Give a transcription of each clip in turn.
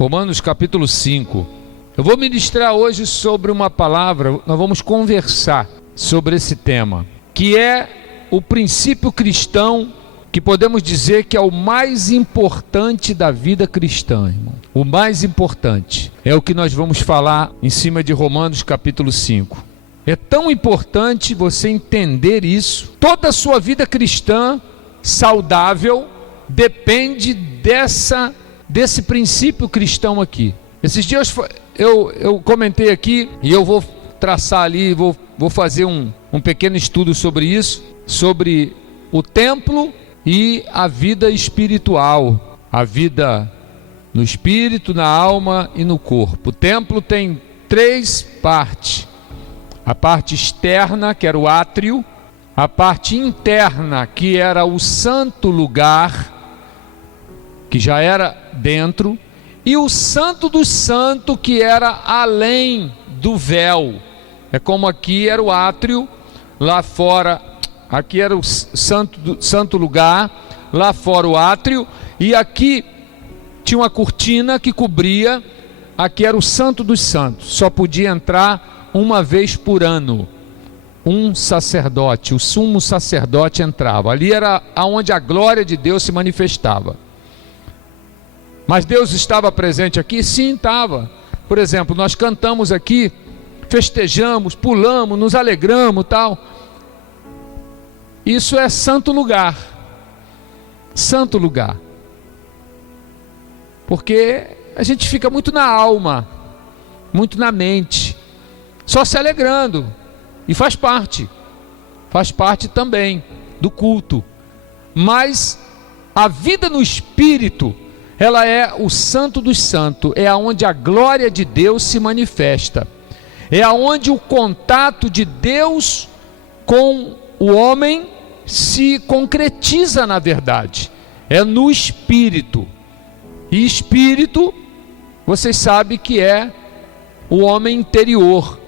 Romanos capítulo 5. Eu vou ministrar hoje sobre uma palavra, nós vamos conversar sobre esse tema, que é o princípio cristão, que podemos dizer que é o mais importante da vida cristã, irmão. O mais importante é o que nós vamos falar em cima de Romanos capítulo 5. É tão importante você entender isso. Toda a sua vida cristã saudável depende desse princípio cristão aqui. Esses dias eu comentei aqui, e eu vou traçar ali, vou fazer um pequeno estudo sobre isso, sobre o templo e a vida espiritual, a vida no espírito, na alma e no corpo. O templo tem 3 partes: a parte externa, que era o átrio; a parte interna, que era o santo lugar, que já era dentro; e o santo do santo, que era além do véu. É como aqui era o átrio, lá fora, aqui era o santo lugar, lá fora o átrio, e aqui tinha uma cortina que cobria, aqui era o santo dos santos. Só podia entrar uma vez por ano um sacerdote, o sumo sacerdote entrava. Ali era onde a glória de Deus se manifestava. Mas Deus estava presente aqui? Sim, estava. Por exemplo, nós cantamos aqui, festejamos, pulamos, nos alegramos, tal. Isso é santo lugar. Santo lugar. Porque a gente fica muito na alma, muito na mente, só se alegrando. E faz parte também do culto. Mas a vida no espírito, ela é o santo dos santos, é aonde a glória de Deus se manifesta, é aonde o contato de Deus com o homem se concretiza na verdade, é no espírito. E espírito, vocês sabem que é o homem interior,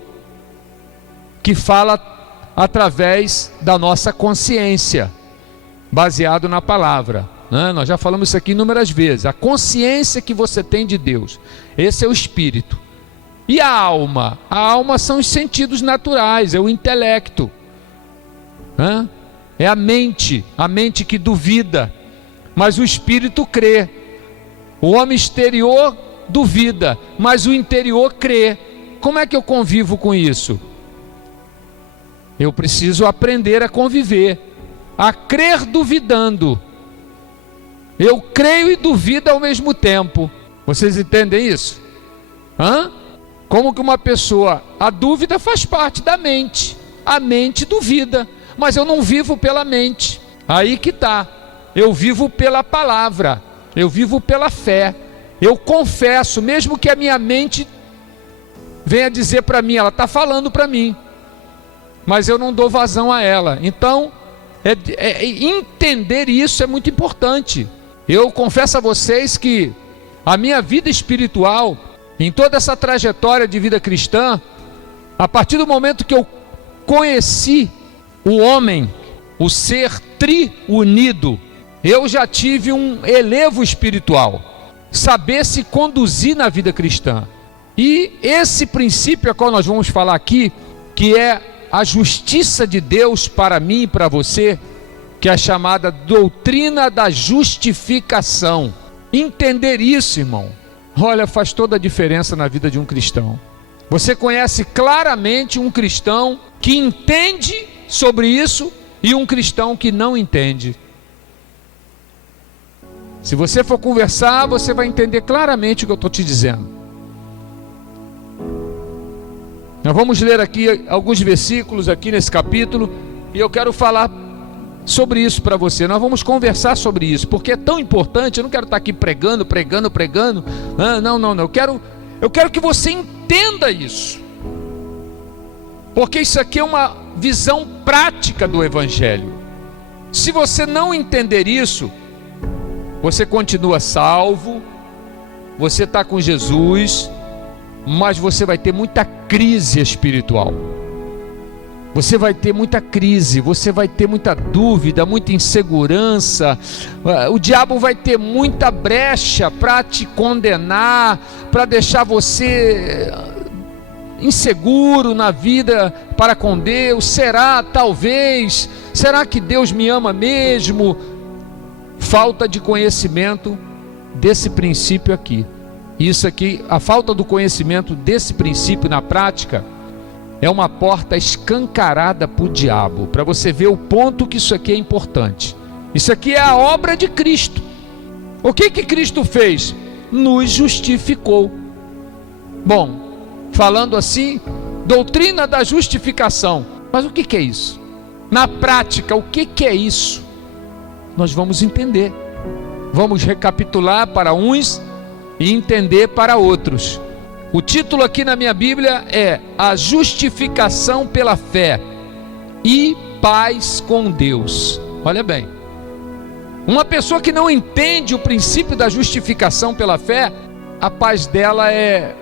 que fala através da nossa consciência, baseado na palavra. Nós já falamos isso aqui inúmeras vezes. A consciência que você tem de Deus, esse é o espírito. E a alma? A alma são os sentidos naturais, é o intelecto, é a mente que duvida, mas o espírito crê. O homem exterior duvida, mas o interior crê. Como é que eu convivo com isso? Eu preciso aprender a conviver, a crer duvidando. Eu creio e duvido ao mesmo tempo. Vocês entendem isso? Como que uma pessoa, a dúvida faz parte da mente. A mente duvida, mas eu não vivo pela mente. Aí que está. Eu vivo pela palavra, eu vivo pela fé. Eu confesso, mesmo que a minha mente venha dizer para mim, ela está falando para mim, mas eu não dou vazão a ela. Então, entender isso é muito importante. Eu confesso a vocês que a minha vida espiritual, em toda essa trajetória de vida cristã, a partir do momento que eu conheci o homem, o ser triunido, eu já tive um elevo espiritual, saber se conduzir na vida cristã. E esse princípio a qual nós vamos falar aqui, que é a justiça de Deus para mim e para você, que é a chamada doutrina da justificação. Entender isso, irmão, olha, faz toda a diferença na vida de um cristão. Você conhece claramente um cristão que entende sobre isso e um cristão que não entende. Se você for conversar, você vai entender claramente o que eu estou te dizendo. Nós vamos ler aqui alguns versículos aqui nesse capítulo, e eu quero falar sobre isso para você. Nós vamos conversar sobre isso, porque é tão importante. Eu não quero estar aqui pregando. Não. Eu quero que você entenda isso, porque isso aqui é uma visão prática do Evangelho. Se você não entender isso, você continua salvo, você está com Jesus, mas você vai ter muita crise espiritual. Você vai ter muita crise, você vai ter muita dúvida, muita insegurança. O diabo vai ter muita brecha para te condenar, para deixar você inseguro na vida para com Deus. Será? Talvez. Será que Deus me ama mesmo? Falta de conhecimento desse princípio aqui. Isso aqui, a falta do conhecimento desse princípio na prática, é uma porta escancarada para o diabo, para você ver o ponto que isso aqui é importante. Isso aqui é a obra de Cristo. O que Cristo fez? Nos justificou. Bom, falando assim, doutrina da justificação. Mas o que é isso? Na prática, o que é isso? Nós vamos entender. Vamos recapitular para uns e entender para outros. O título aqui na minha Bíblia é A Justificação pela Fé e Paz com Deus. Olha bem, uma pessoa que não entende o princípio da justificação pela fé, a paz dela é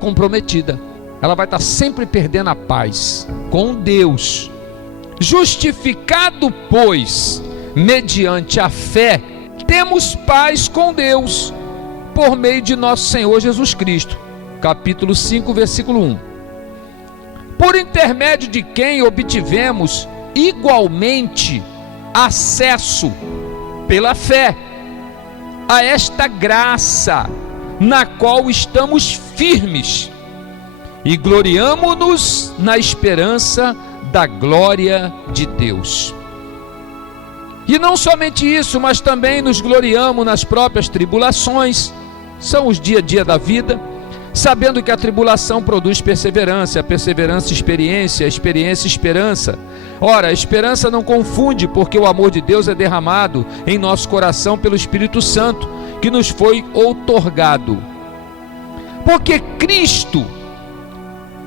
comprometida. Ela vai estar sempre perdendo a paz com Deus. Justificado, pois, mediante a fé, temos paz com Deus, por meio de nosso Senhor Jesus Cristo. Capítulo 5, versículo 1. Por intermédio de quem obtivemos igualmente acesso pela fé a esta graça, na qual estamos firmes e gloriamo-nos na esperança da glória de Deus. E não somente isso, mas também nos gloriamos nas próprias tribulações, são os dia a dia da vida, sabendo que a tribulação produz perseverança, a perseverança experiência, a experiência esperança. Ora, a esperança não confunde, porque o amor de Deus é derramado em nosso coração pelo Espírito Santo, que nos foi outorgado. Porque Cristo,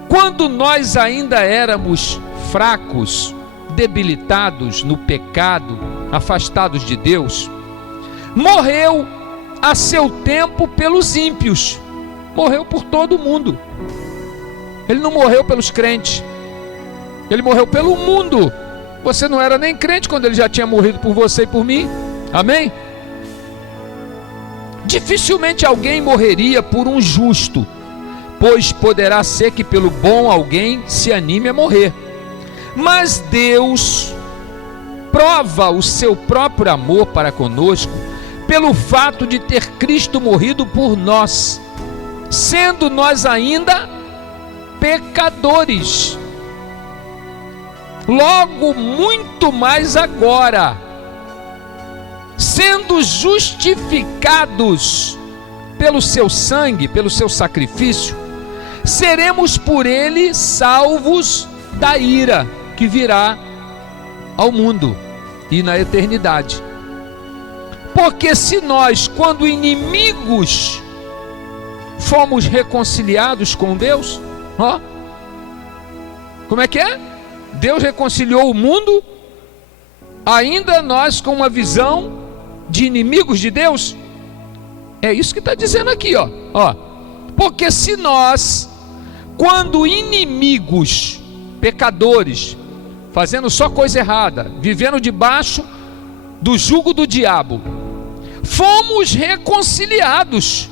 quando nós ainda éramos fracos, debilitados no pecado, afastados de Deus, morreu a seu tempo pelos ímpios. Morreu por todo mundo. Ele não morreu pelos crentes, ele morreu pelo mundo. Você não era nem crente quando ele já tinha morrido por você e por mim. Amém? Dificilmente alguém morreria por um justo, pois poderá ser que pelo bom alguém se anime a morrer. Mas Deus prova o seu próprio amor para conosco pelo fato de ter Cristo morrido por nós, sendo nós ainda pecadores. Logo, muito mais agora, sendo justificados pelo seu sangue, pelo seu sacrifício, seremos por ele salvos da ira que virá ao mundo e na eternidade. Porque se nós, quando inimigos, fomos reconciliados com Deus, como é que é? Deus reconciliou o mundo, ainda nós com uma visão de inimigos de Deus. É isso que está dizendo aqui, ó. Porque se nós, quando inimigos, pecadores, fazendo só coisa errada, vivendo debaixo do jugo do diabo, fomos reconciliados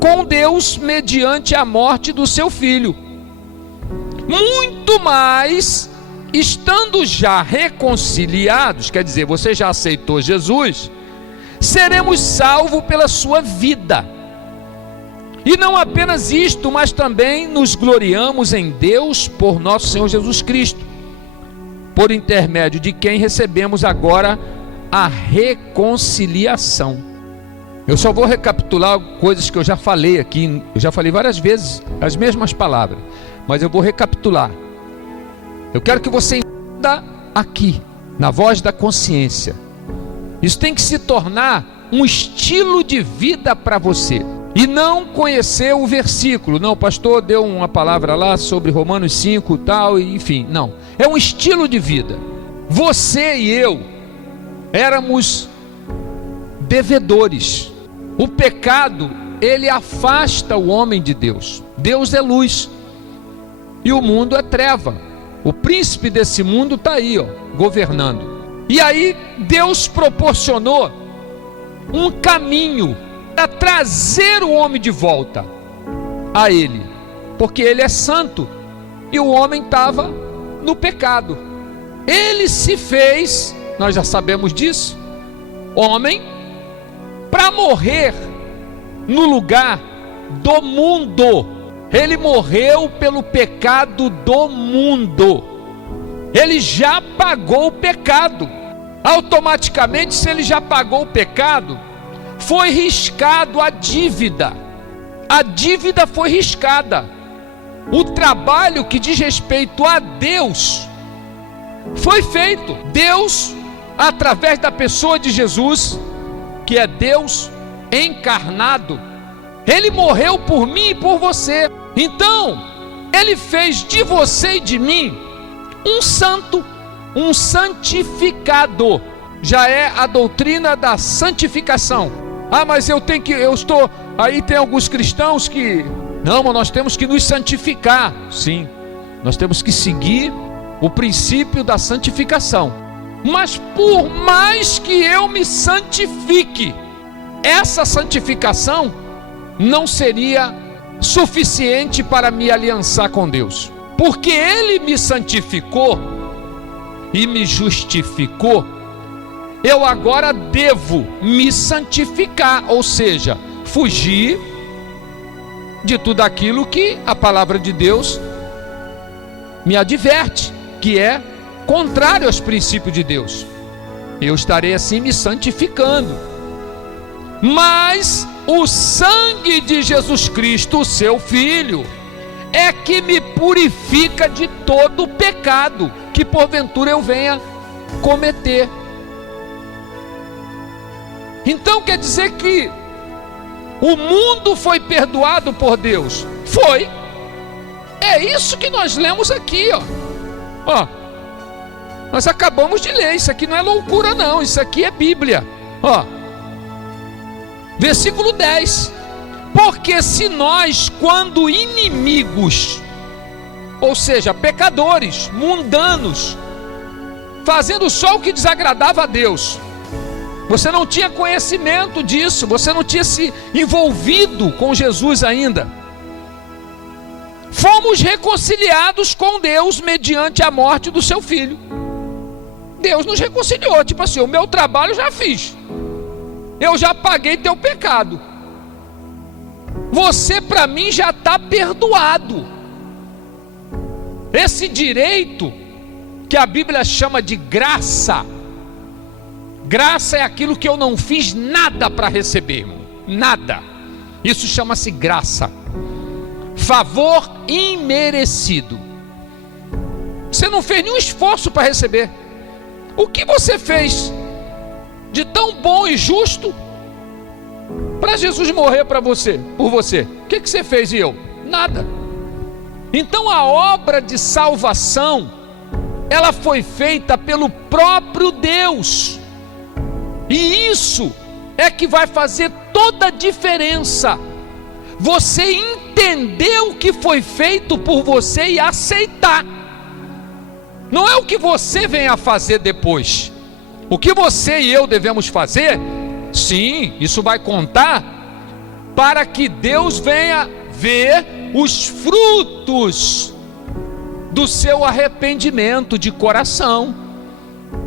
com Deus mediante a morte do seu Filho, muito mais, estando já reconciliados, quer dizer, você já aceitou Jesus, seremos salvos pela sua vida. E não apenas isto, mas também nos gloriamos em Deus por nosso Senhor Jesus Cristo, por intermédio de quem recebemos agora a reconciliação. Eu só vou recapitular coisas que eu já falei aqui, eu já falei várias vezes as mesmas palavras, mas eu vou recapitular. Eu quero que você entenda aqui, na voz da consciência. Isso tem que se tornar um estilo de vida para você. E não conhecer o versículo. Não, o pastor deu uma palavra lá sobre Romanos 5 e tal, enfim, não. É um estilo de vida. Você e eu éramos devedores. O pecado, ele afasta o homem de Deus. Deus é luz e o mundo é treva. O príncipe desse mundo está aí, ó, governando. E aí Deus proporcionou um caminho para trazer o homem de volta a Ele, porque Ele é santo e o homem estava no pecado. Ele se fez, nós já sabemos disso, homem, para morrer no lugar do mundo. Ele morreu pelo pecado do mundo. Ele já pagou o pecado. Automaticamente, se ele já pagou o pecado, foi riscado a dívida. A dívida foi riscada. O trabalho que diz respeito a Deus foi feito. Deus, através da pessoa de Jesus, que é Deus encarnado, Ele morreu por mim e por você. Então, Ele fez de você e de mim um santo, um santificado. Já é a doutrina da santificação. Ah, mas eu estou... Aí tem alguns cristãos que... Não, mas nós temos que nos santificar. Sim, nós temos que seguir o princípio da santificação. Mas por mais que eu me santifique, essa santificação não seria suficiente para me aliançar com Deus, porque Ele me santificou e me justificou. Eu agora devo me santificar, ou seja, fugir de tudo aquilo que a palavra de Deus me adverte, que é contrário aos princípios de Deus. Eu estarei assim me santificando. Mas o sangue de Jesus Cristo, o seu Filho, é que me purifica de todo o pecado que porventura eu venha cometer. Então quer dizer que o mundo foi perdoado por Deus? Foi. É isso que nós lemos aqui, ó. Nós acabamos de ler. Isso aqui não é loucura não, isso aqui é Bíblia. Versículo 10. Porque se nós, quando inimigos, ou seja, pecadores, mundanos, fazendo só o que desagradava a Deus, você não tinha conhecimento disso, você não tinha se envolvido com Jesus ainda, fomos reconciliados com Deus mediante a morte do seu Filho. Deus nos reconciliou, tipo assim, o meu trabalho eu já fiz, eu já paguei teu pecado, você para mim já está perdoado. Esse direito que a Bíblia chama de graça, graça é aquilo que eu não fiz nada para receber, irmão. Nada. Isso chama-se graça. Favor imerecido. Você não fez nenhum esforço para receber. O que você fez de tão bom e justo para Jesus morrer por você? O que você fez e eu? Nada. Então a obra de salvação, ela foi feita pelo próprio Deus. E isso é que vai fazer toda a diferença. Você entender o que foi feito por você e aceitar. Não é o que você vem a fazer depois. O que você e eu devemos fazer, sim, isso vai contar para que Deus venha ver os frutos do seu arrependimento de coração.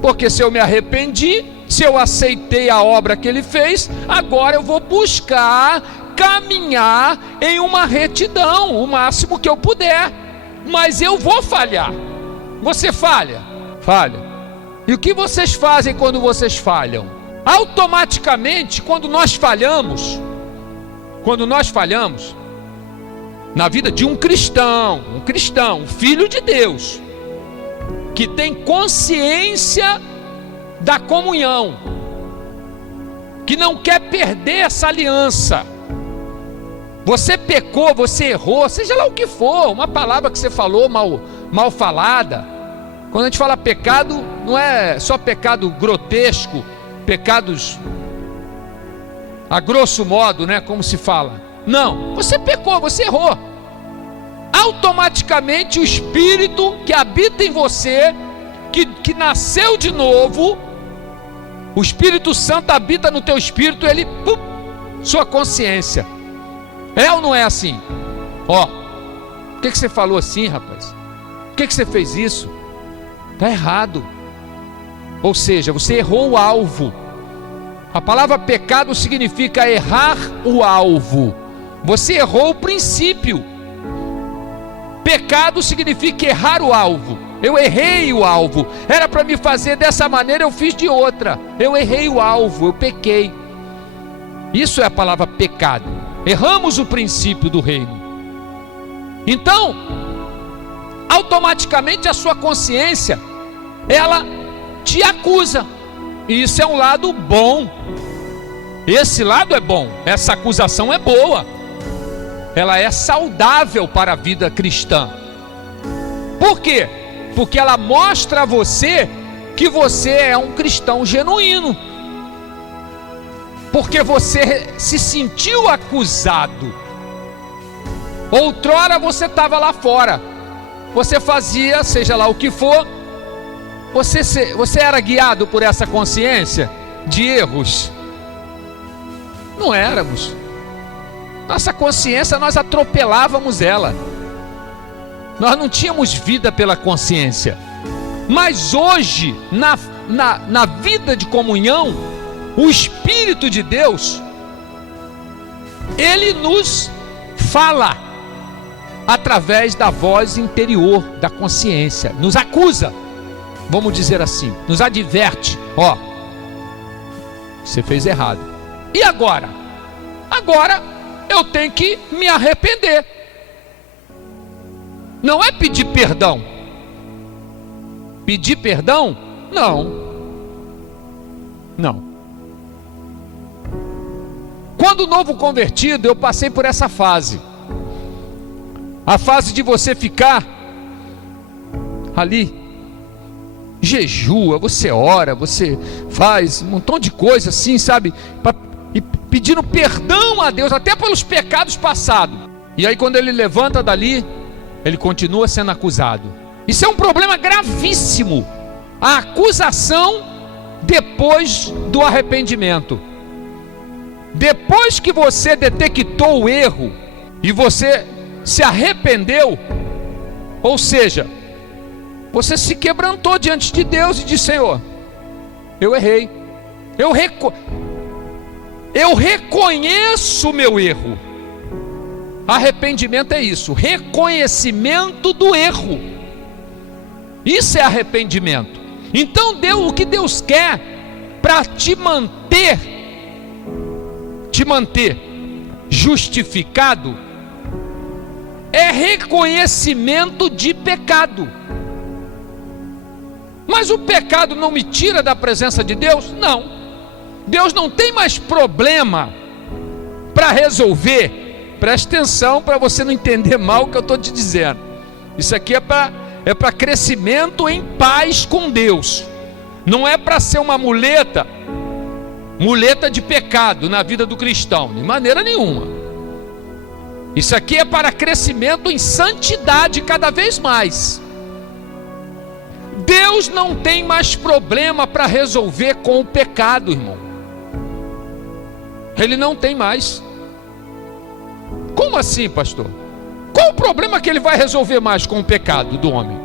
Porque se eu me arrependi, se eu aceitei a obra que Ele fez, agora eu vou buscar caminhar em uma retidão, o máximo que eu puder. Mas eu vou falhar. Você falha? Falha. E o que vocês fazem quando vocês falham? Automaticamente, quando nós falhamos, na vida de um cristão, um filho de Deus, que tem consciência da comunhão, que não quer perder essa aliança. Você pecou, você errou, seja lá o que for, uma palavra que você falou mal falada. Quando a gente fala pecado, não é só pecado grotesco, pecados a grosso modo, né, como se fala. Não, você pecou, você errou. automaticamente o Espírito que habita em você, que nasceu de novo, o Espírito Santo habita no teu espírito, ele, sua consciência. É ou não é assim? Por que você falou assim, rapaz? Por que você fez isso? Está errado. Ou seja, você errou o alvo. A palavra pecado significa errar o alvo. Você errou o princípio. Pecado significa errar o alvo. Eu errei o alvo. Era para me fazer dessa maneira, eu fiz de outra. Eu errei o alvo, eu pequei. Isso é a palavra pecado. Erramos o princípio do reino. Então, automaticamente a sua consciência, ela te acusa. E isso é um lado bom. Esse lado é bom. Essa acusação é boa. Ela é saudável para a vida cristã. Por quê? Porque ela mostra a você que você é um cristão genuíno. Porque você se sentiu acusado. Outrora você estava lá fora. Você fazia, seja lá o que for. Você era guiado por essa consciência de erros? Não éramos. Nossa consciência, nós atropelávamos ela. Nós não tínhamos vida pela consciência. Mas hoje, na vida de comunhão, o Espírito de Deus, ele nos fala através da voz interior da consciência, nos acusa, vamos dizer assim, nos adverte: você fez errado. E agora? Agora eu tenho que me arrepender. Não é pedir perdão. Pedir perdão? Não. Quando novo convertido, eu passei por essa fase. A fase de você ficar ali, jejua, você ora, você faz um montão de coisa assim, sabe? E pedindo perdão a Deus, até pelos pecados passados. E aí quando ele levanta dali, ele continua sendo acusado. Isso é um problema gravíssimo. A acusação depois do arrependimento. Depois que você detectou o erro e você se arrependeu, ou seja, você se quebrantou diante de Deus e disse: Senhor, eu errei. Eu reconheço o meu erro. Arrependimento é isso, reconhecimento do erro. Isso é arrependimento. Então o que Deus quer para te manter justificado é reconhecimento de pecado. Mas o pecado não me tira da presença de Deus? Não. Deus não tem mais problema para resolver. Preste atenção para você não entender mal o que eu estou te dizendo. Isso aqui é para crescimento em paz com Deus. Não é para ser uma muleta de pecado na vida do cristão, de maneira nenhuma. Isso aqui é para crescimento em santidade cada vez mais. Deus não tem mais problema para resolver com o pecado, irmão. Ele não tem mais. Como assim, pastor? Qual o problema que ele vai resolver mais com o pecado do homem?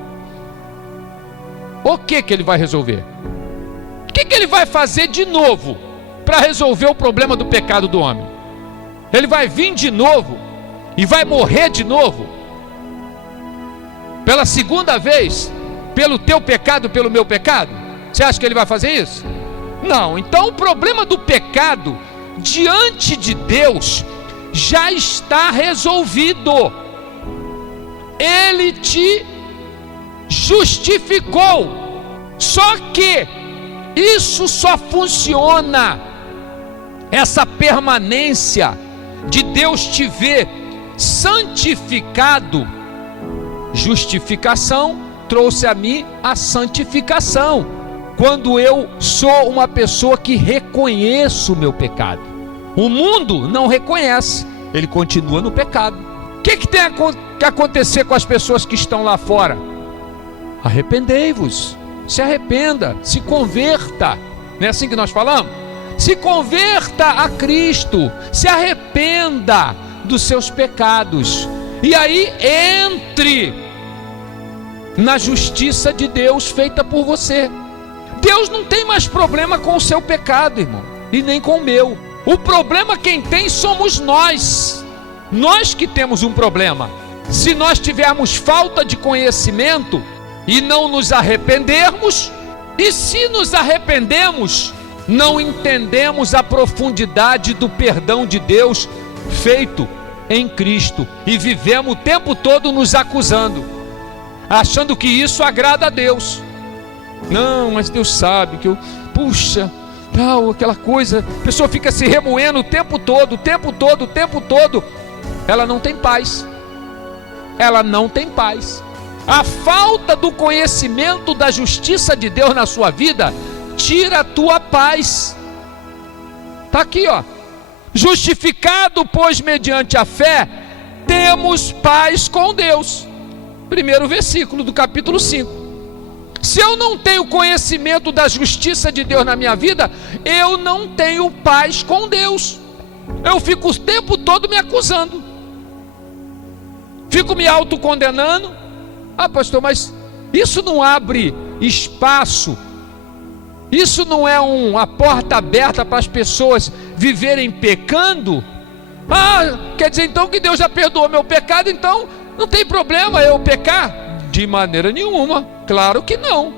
O que ele vai resolver? O que ele vai fazer de novo para resolver o problema do pecado do homem? Ele vai vir de novo e vai morrer de novo? Pela segunda vez? Pelo teu pecado, pelo meu pecado? Você acha que ele vai fazer isso? Não. Então o problema do pecado diante de Deus já está resolvido. Ele te justificou. Só que isso só funciona, essa permanência de Deus te ver santificado. Justificação trouxe a mim a santificação, quando eu sou uma pessoa que reconheço o meu pecado. O mundo não reconhece, ele continua no pecado. O que que acontecer com as pessoas que estão lá fora? Arrependei-vos, se arrependa, se converta. Não é assim que nós falamos? Se converta a Cristo, se arrependa dos seus pecados, e aí entre na justiça de Deus feita por você. Deus não tem mais problema com o seu pecado, irmão, e nem com o meu. O problema quem tem somos nós. Nós que temos um problema. Se nós tivermos falta de conhecimento e não nos arrependermos, e se nos arrependemos, não entendemos a profundidade do perdão de Deus feito em Cristo, e vivemos o tempo todo nos acusando, achando que isso agrada a Deus. Não, mas Deus sabe que eu, puxa, tal, aquela coisa, a pessoa fica se remoendo o tempo todo, ela não tem paz, A falta do conhecimento da justiça de Deus na sua vida tira a tua paz. Está aqui, ó. Justificado, pois, mediante a fé, temos paz com Deus. Primeiro versículo do capítulo 5. Se eu não tenho conhecimento da justiça de Deus na minha vida, eu não tenho paz com Deus. Eu fico o tempo todo me acusando, fico me autocondenando. Ah, pastor, mas isso não abre espaço, isso não é uma porta aberta para as pessoas viverem pecando? Ah, quer dizer então que Deus já perdoou meu pecado, então não tem problema eu pecar? De maneira nenhuma, claro que não.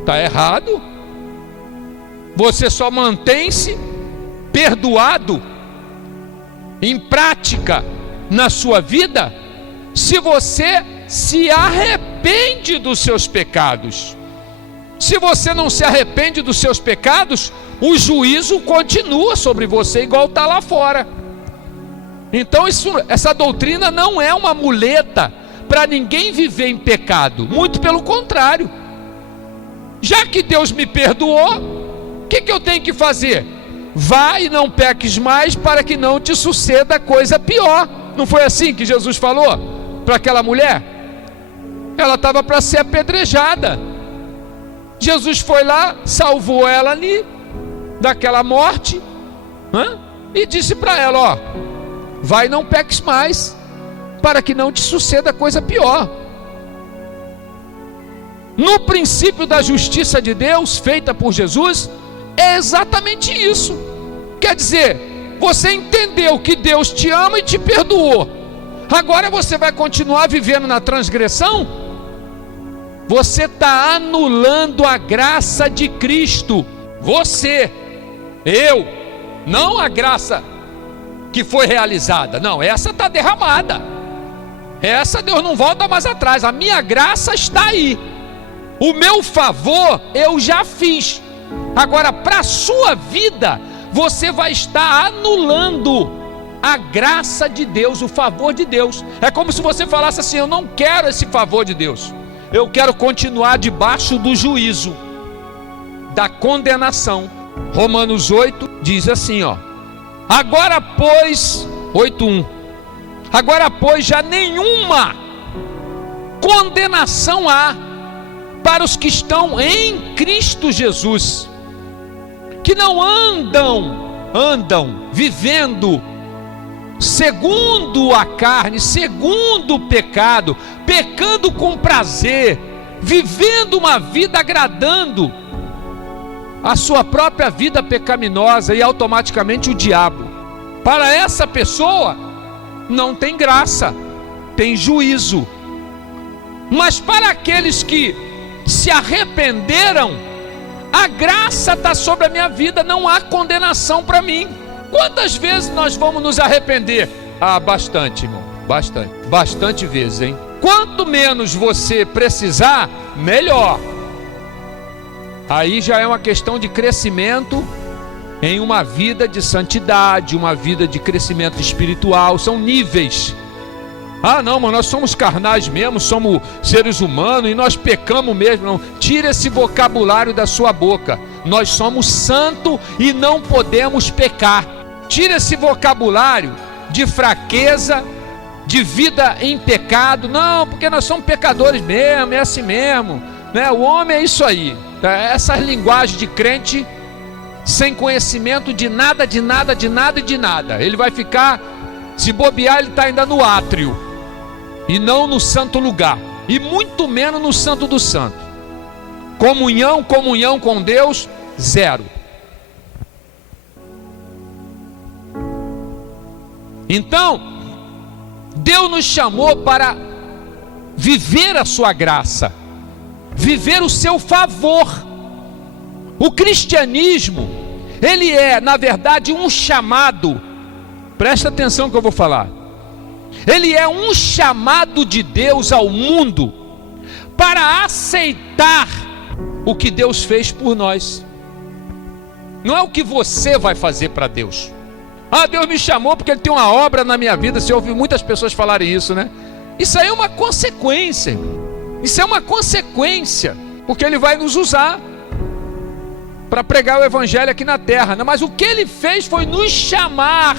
Está errado. Você só mantém-se perdoado em prática na sua vida se você se arrepende dos seus pecados. Se você não se arrepende dos seus pecados, o juízo continua sobre você igual está lá fora. Então essa doutrina não é uma muleta para ninguém viver em pecado, muito pelo contrário. Já que Deus me perdoou, o que eu tenho que fazer? Vá e não peques mais, para que não te suceda coisa pior. Não foi assim que Jesus falou para aquela mulher? Ela estava para ser apedrejada. Jesus foi lá, salvou ela ali daquela morte, e disse para ela, ó, vai e não peques mais, para que não te suceda coisa pior. No princípio da justiça de Deus feita por Jesus, é exatamente isso. Quer dizer, você entendeu que Deus te ama e te perdoou. Agora você vai continuar vivendo na transgressão? Você está anulando a graça de Cristo. Você, eu, não a graça que foi realizada. Não, essa está derramada. Essa Deus não volta mais atrás. A minha graça está aí. O meu favor eu já fiz. Agora, para a sua vida, você vai estar anulando a graça de Deus, o favor de Deus. É como se você falasse assim: eu não quero esse favor de Deus, eu quero continuar debaixo do juízo, da condenação. Romanos 8 diz assim, ó: agora pois, 8:1, agora pois já nenhuma condenação há para os que estão em Cristo Jesus, que não andam vivendo segundo a carne, segundo o pecado, pecando com prazer, vivendo uma vida agradando a sua própria vida pecaminosa e automaticamente o diabo. Para essa pessoa não tem graça, tem juízo. Mas para aqueles que se arrependeram, a graça está sobre a minha vida, não há condenação para mim. Quantas vezes nós vamos nos arrepender? Ah, bastante, irmão, bastante vezes, hein? Quanto menos você precisar, melhor. Aí já é uma questão de crescimento em uma vida de santidade, uma vida de crescimento espiritual, são níveis. Ah não, mas nós somos carnais mesmo, somos seres humanos e nós pecamos mesmo. Não, tira esse vocabulário da sua boca. Nós somos santos e não podemos pecar. Tira esse vocabulário de fraqueza de vida em pecado. Não, porque nós somos pecadores mesmo, é assim mesmo, né? O homem é isso aí. Essa linguagem de crente sem conhecimento de nada, de nada, de nada e de nada. Ele vai ficar, se bobear, ele está ainda no átrio e não no santo lugar, e muito menos no santo do santo. Comunhão com Deus, zero. Então, Deus nos chamou para viver a sua graça, viver o seu favor. O cristianismo, ele é, na verdade, um chamado. Presta atenção que eu vou falar. Ele é um chamado de Deus ao mundo para aceitar o que Deus fez por nós. Não é o que você vai fazer para Deus. Ah, Deus me chamou porque Ele tem uma obra na minha vida. Você ouve muitas pessoas falarem isso, né? Isso aí é uma consequência. Isso é uma consequência, porque Ele vai nos usar para pregar o Evangelho aqui na terra. Mas o que Ele fez foi nos chamar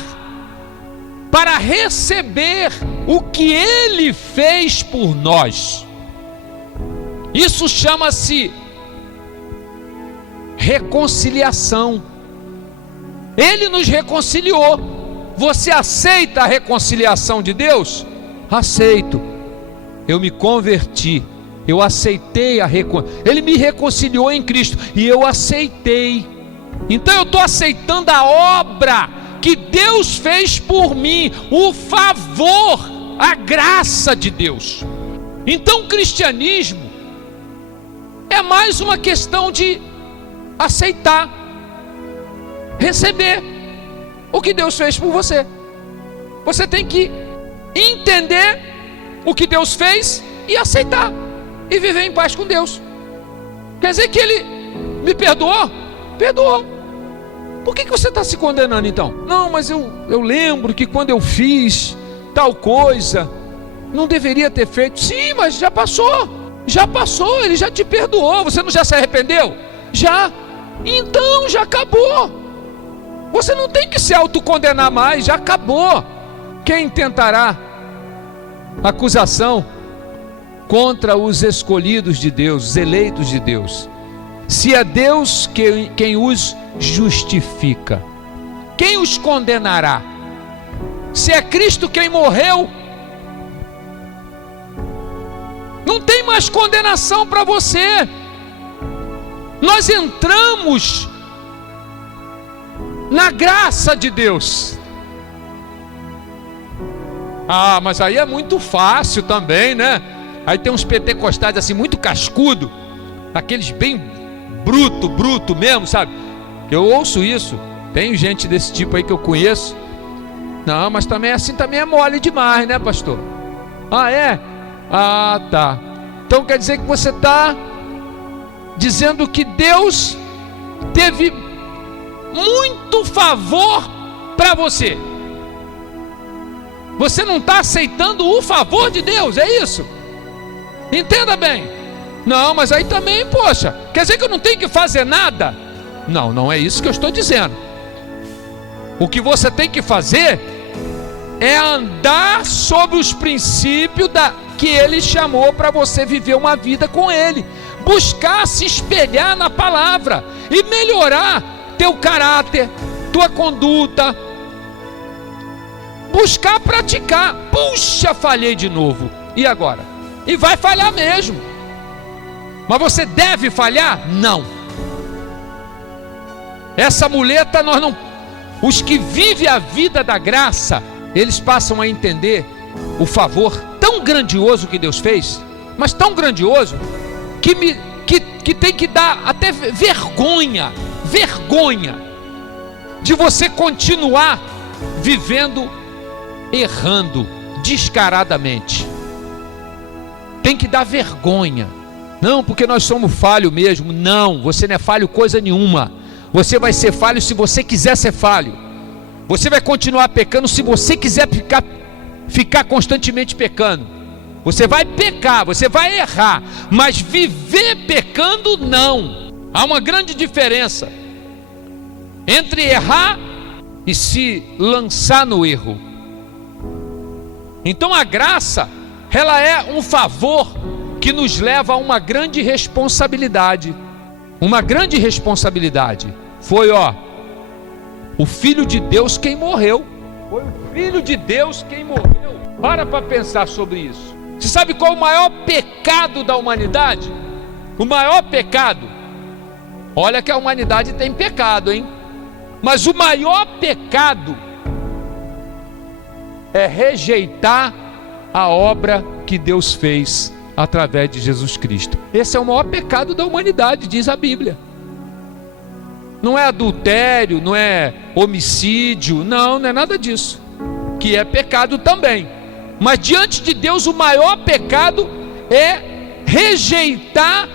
para receber o que Ele fez por nós. Isso chama-se reconciliação. Ele nos reconciliou. Você aceita a reconciliação de Deus? Aceito. Eu me converti. Eu aceitei Ele me reconciliou em Cristo e eu aceitei. Então eu estou aceitando a obra que Deus fez por mim, o favor, a graça de Deus. Então o cristianismo é mais uma questão de aceitar, receber o que Deus fez por você. Você tem que entender o que Deus fez e aceitar, e viver em paz com Deus. Quer dizer que Ele me perdoou? Perdoou. Por que você está se condenando então? Não, mas eu lembro que quando eu fiz tal coisa, não deveria ter feito. Sim, mas já passou, Ele já te perdoou. Você não já se arrependeu? Já. Então já acabou. Você não tem que se autocondenar mais, já acabou. Quem tentará acusação contra os escolhidos de Deus, os eleitos de Deus? Se é Deus quem os justifica, quem os condenará? Se é Cristo quem morreu, não tem mais condenação para você. Nós entramos na graça de Deus. Ah, mas aí é muito fácil também, né? Aí tem uns pentecostais assim, muito cascudo, aqueles bem bruto mesmo, sabe? Eu ouço isso. Tem gente desse tipo aí que eu conheço. Não, mas também assim também é mole demais, né, pastor? Ah, é? Ah, tá. Então quer dizer que você está dizendo que Deus teve muito favor para você. Você não está aceitando o favor de Deus, é isso? Entenda bem. Não, mas aí também, poxa, quer dizer que eu não tenho que fazer nada? Não, não é isso que eu estou dizendo. O que você tem que fazer é andar sobre os princípios que Ele chamou para você viver uma vida com Ele. Buscar se espelhar na palavra e melhorar teu caráter, tua conduta. Buscar praticar. Puxa, falhei de novo. E agora? E vai falhar mesmo. Mas você deve falhar? Não. Essa muleta nós não... Os que vivem a vida da graça, eles passam a entender o favor tão grandioso que Deus fez, mas tão grandioso, que tem que dar até vergonha de você continuar vivendo errando descaradamente. Tem que dar vergonha. Não, porque nós somos falho mesmo. Não, você não é falho coisa nenhuma. Você vai ser falho se você quiser ser falho. Você vai continuar pecando se você quiser ficar constantemente pecando. Você vai pecar, você vai errar, mas viver pecando não. Há uma grande diferença entre errar e se lançar no erro. Então a graça, ela é um favor que nos leva a uma grande responsabilidade. Uma grande responsabilidade. Foi, o Filho de Deus quem morreu. Foi o Filho de Deus quem morreu. Para pensar sobre isso. Você sabe qual é o maior pecado da humanidade? O maior pecado. Olha que a humanidade tem pecado, hein? Mas o maior pecado é rejeitar a obra que Deus fez através de Jesus Cristo. Esse é o maior pecado da humanidade, diz a Bíblia. Não é adultério, não é homicídio, não é nada disso, que é pecado também. Mas diante de Deus o maior pecado é rejeitar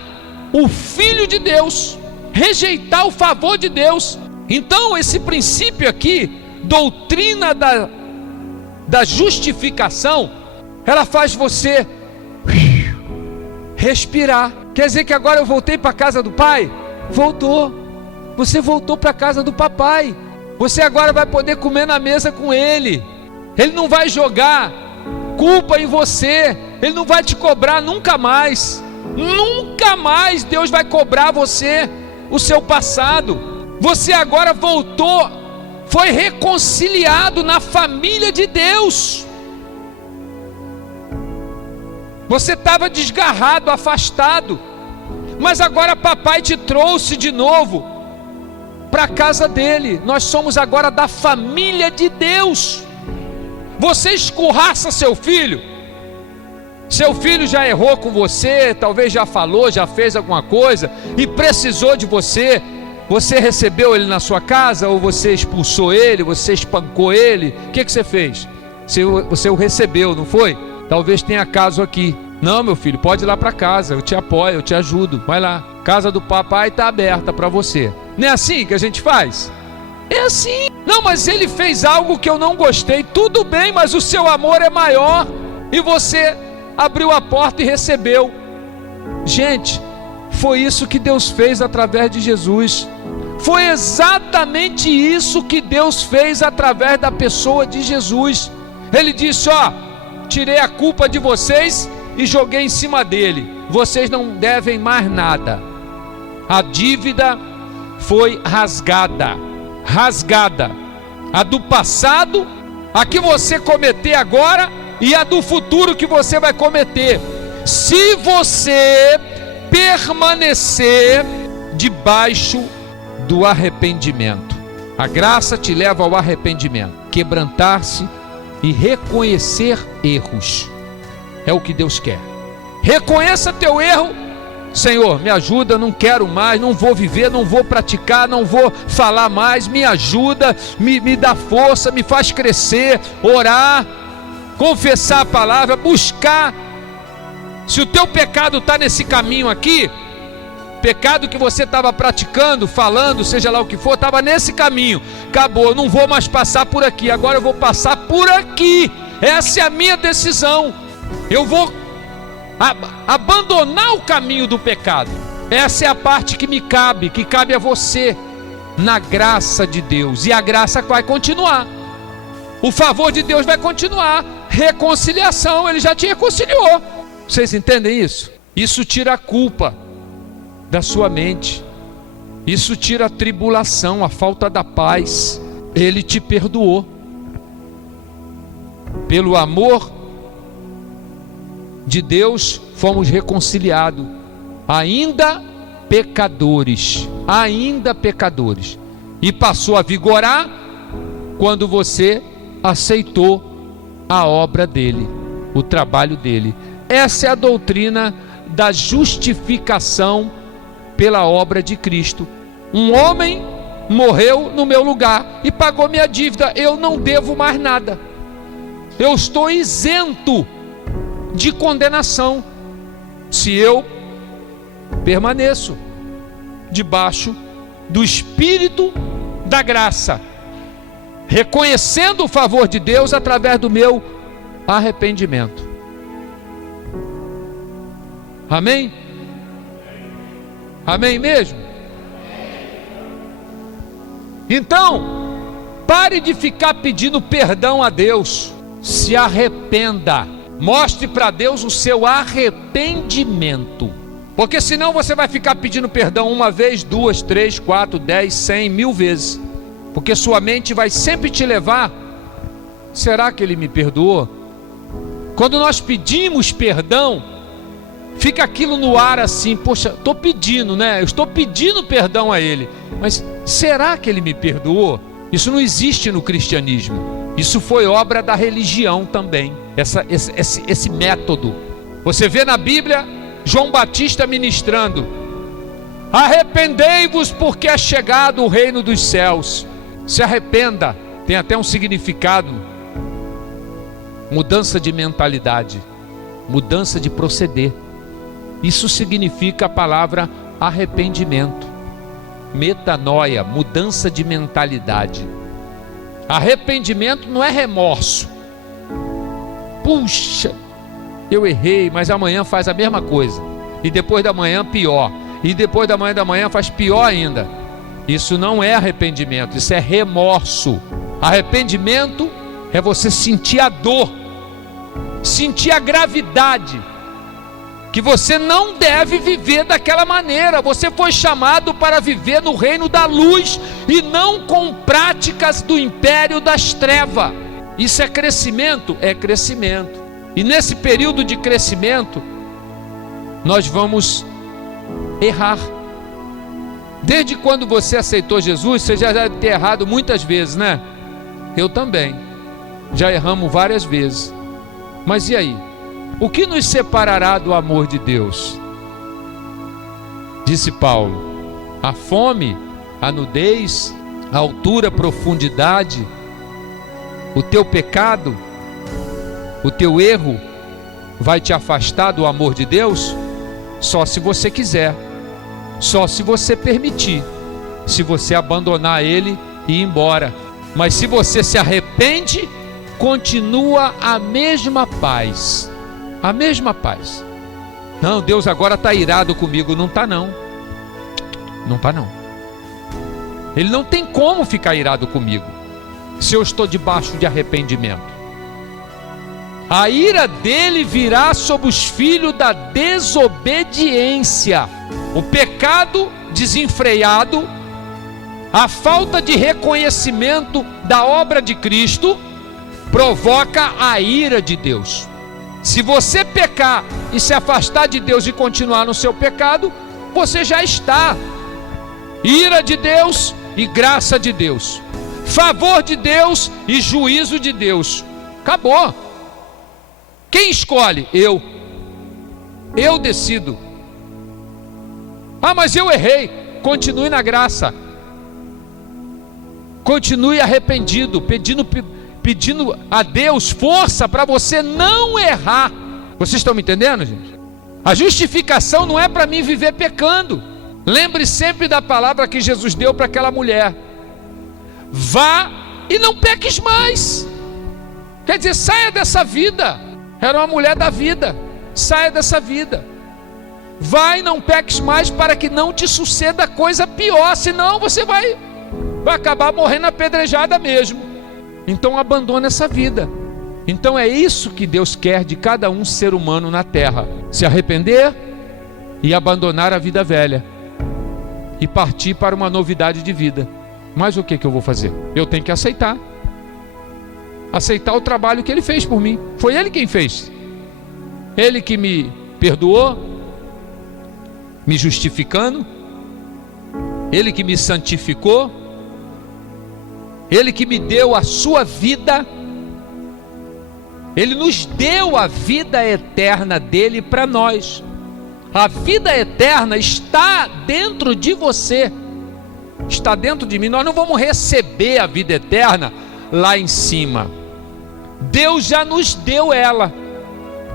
o Filho de Deus, rejeitar o favor de Deus. Então esse princípio aqui, doutrina da justificação, ela faz você respirar. Quer dizer que agora eu voltei para a casa do Pai? Voltou. Você voltou para a casa do papai. Você agora vai poder comer na mesa com Ele. Ele não vai jogar culpa em você. Ele não vai te cobrar nunca mais. Nunca mais Deus vai cobrar você o seu passado. Você agora voltou, foi reconciliado na família de Deus. Você estava desgarrado, afastado, mas agora papai te trouxe de novo para a casa dele. Nós somos agora da família de Deus. Você escorraça seu filho já errou com você, talvez já falou, já fez alguma coisa e precisou de você. Você recebeu ele na sua casa, ou você expulsou ele, você espancou ele? O que você fez? Você o recebeu, não foi? Talvez tenha caso aqui. Não, meu filho, pode ir lá para casa, eu te apoio, eu te ajudo, vai lá. Casa do papai está aberta para você. Não é assim que a gente faz? É assim. Não, mas ele fez algo que eu não gostei. Tudo bem, mas o seu amor é maior e você abriu a porta e recebeu. Gente, foi isso que Deus fez através de Jesus. Foi exatamente isso que Deus fez através da pessoa de Jesus. Ele disse, tirei a culpa de vocês e joguei em cima dele. Vocês não devem mais nada. A dívida foi rasgada. A do passado, a que você cometer agora e a do futuro que você vai cometer. Se você permanecer debaixo do arrependimento. A graça te leva ao arrependimento, quebrantar-se e reconhecer erros. É o que Deus quer. Reconheça teu erro. Senhor, me ajuda, não quero mais, não vou viver, não vou praticar, não vou falar mais, me ajuda, me dá força, me faz crescer, orar, confessar a palavra, buscar. Se o teu pecado está nesse caminho aqui, pecado que você estava praticando, falando, seja lá o que for, estava nesse caminho, acabou, eu não vou mais passar por aqui, agora eu vou passar por aqui. Essa é a minha decisão. Eu vou abandonar o caminho do pecado. Essa é a parte que me cabe, que cabe a você, na graça de Deus. E a graça vai continuar, o favor de Deus vai continuar. Reconciliação, Ele já te reconciliou. Vocês entendem isso? Isso tira a culpa da sua mente. Isso tira a tribulação, a falta da paz. Ele te perdoou. Pelo amor de Deus fomos reconciliados, ainda pecadores, e passou a vigorar quando você aceitou a obra dele, o trabalho dele. Essa é a doutrina da justificação pela obra de Cristo. Um homem morreu no meu lugar e pagou minha dívida. Eu não devo mais nada. Eu estou isento de condenação se eu permaneço debaixo do Espírito da graça, reconhecendo o favor de Deus através do meu arrependimento. Amém? Amém mesmo? Então, pare de ficar pedindo perdão a Deus. Se arrependa. Mostre para Deus o seu arrependimento. Porque senão você vai ficar pedindo perdão uma vez, 2, 3, 4, 10, 100, 1000 vezes. Porque sua mente vai sempre te levar: será que ele me perdoou? Quando nós pedimos perdão, fica aquilo no ar assim: poxa, estou pedindo, né? Eu estou pedindo perdão a ele, mas será que ele me perdoou? Isso não existe no cristianismo. Isso foi obra da religião também, esse método. Você vê na Bíblia João Batista ministrando: arrependei-vos, porque é chegado o reino dos céus. Se arrependa, tem até um significado: mudança de mentalidade, mudança de proceder. Isso significa a palavra arrependimento. Metanoia, mudança de mentalidade. Arrependimento não é remorso. Puxa, eu errei, mas amanhã faz a mesma coisa, e depois da manhã pior, e depois da manhã faz pior ainda. Isso não é arrependimento, isso é remorso. Arrependimento é você sentir a dor, sentir a gravidade, que você não deve viver daquela maneira. Você foi chamado para viver no reino da luz e não com práticas do império das trevas. Isso é crescimento? É crescimento. E nesse período de crescimento, nós vamos errar. Desde quando você aceitou Jesus, você já deve ter errado muitas vezes, né? Eu também. Já erramos várias vezes. Mas e aí? O que nos separará do amor de Deus? Disse Paulo: a fome, a nudez, a altura, a profundidade, o teu pecado, o teu erro vai te afastar do amor de Deus? Só se você quiser, só se você permitir, se você abandonar Ele e ir embora. Mas se você se arrepende, continua a mesma paz. A mesma paz. Não, Deus agora está irado comigo. Não está não. Não está não. Ele não tem como ficar irado comigo se eu estou debaixo de arrependimento. A ira dele virá sobre os filhos da desobediência. O pecado desenfreado, a falta de reconhecimento da obra de Cristo, provoca a ira de Deus. Se você pecar e se afastar de Deus e continuar no seu pecado, você já está. Ira de Deus e graça de Deus, favor de Deus e juízo de Deus. Acabou. Quem escolhe? Eu decido. Ah, mas eu errei. Continue na graça. Continue arrependido, pedindo a Deus força para você não errar. Vocês estão me entendendo, gente? A justificação não é para mim viver pecando. Lembre sempre da palavra que Jesus deu para aquela mulher: vá e não peques mais. Quer dizer, saia dessa vida. Era uma mulher da vida. Saia dessa vida. Vai e não peques mais, para que não te suceda coisa pior. Senão você vai acabar morrendo apedrejada mesmo. Então abandona essa vida. Então é isso que Deus quer de cada um ser humano na terra: se arrepender e abandonar a vida velha e partir para uma novidade de vida. Mas o que eu vou fazer? Eu tenho que aceitar o trabalho que Ele fez por mim. Foi Ele quem fez. Ele que me perdoou, me justificando, Ele que me santificou, Ele que me deu a sua vida. Ele nos deu a vida eterna dele para nós. A vida eterna está dentro de você, está dentro de mim. Nós não vamos receber a vida eterna lá em cima. Deus já nos deu ela.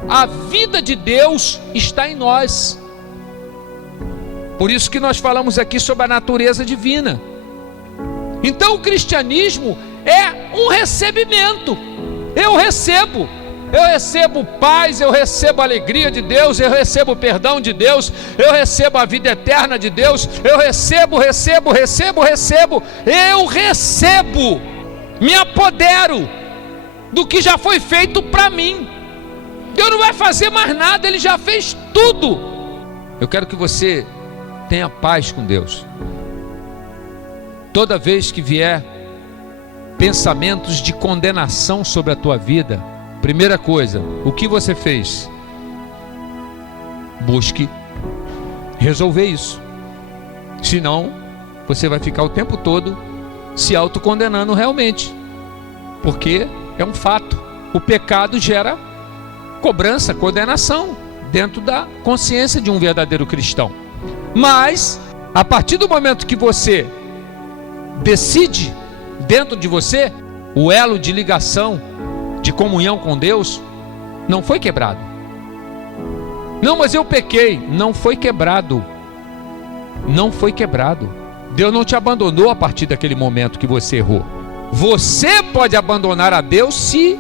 A vida de Deus está em nós. Por isso que nós falamos aqui sobre a natureza divina. Então o cristianismo é um recebimento. Eu recebo paz, eu recebo a alegria de Deus, eu recebo o perdão de Deus, eu recebo a vida eterna de Deus, eu recebo, eu recebo, me apodero. do que já foi feito para mim. Deus não vai fazer mais nada, Ele já fez tudo. Eu quero que você tenha paz com Deus. Toda vez que vier pensamentos de condenação sobre a tua vida, primeira coisa, o que você fez? Busque resolver isso. Senão, você vai ficar o tempo todo se autocondenando realmente. Porque é um fato. O pecado gera cobrança, condenação dentro da consciência de um verdadeiro cristão. Mas, a partir do momento que você decide dentro de você, o elo de ligação, de comunhão com Deus, não foi quebrado. Não, mas eu pequei. Não foi quebrado. Não foi quebrado. Deus não te abandonou a partir daquele momento que você errou. Você pode abandonar a Deus se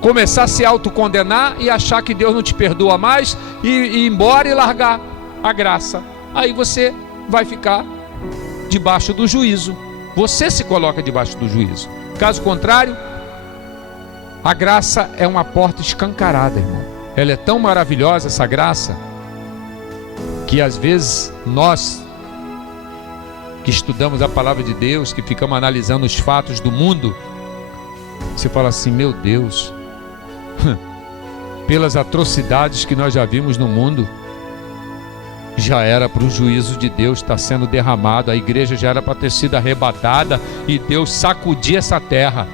começar a se autocondenar e achar que Deus não te perdoa mais e ir embora e largar a graça. Aí você vai ficar debaixo do juízo. Você se coloca debaixo do juízo. Caso contrário, a graça é uma porta escancarada, irmão. Ela é tão maravilhosa, essa graça, que às vezes nós que estudamos a palavra de Deus, que ficamos analisando os fatos do mundo, você fala assim: meu Deus, pelas atrocidades que nós já vimos no mundo, já era para o juízo de Deus estar sendo derramado, a igreja já era para ter sido arrebatada e Deus sacudir essa terra.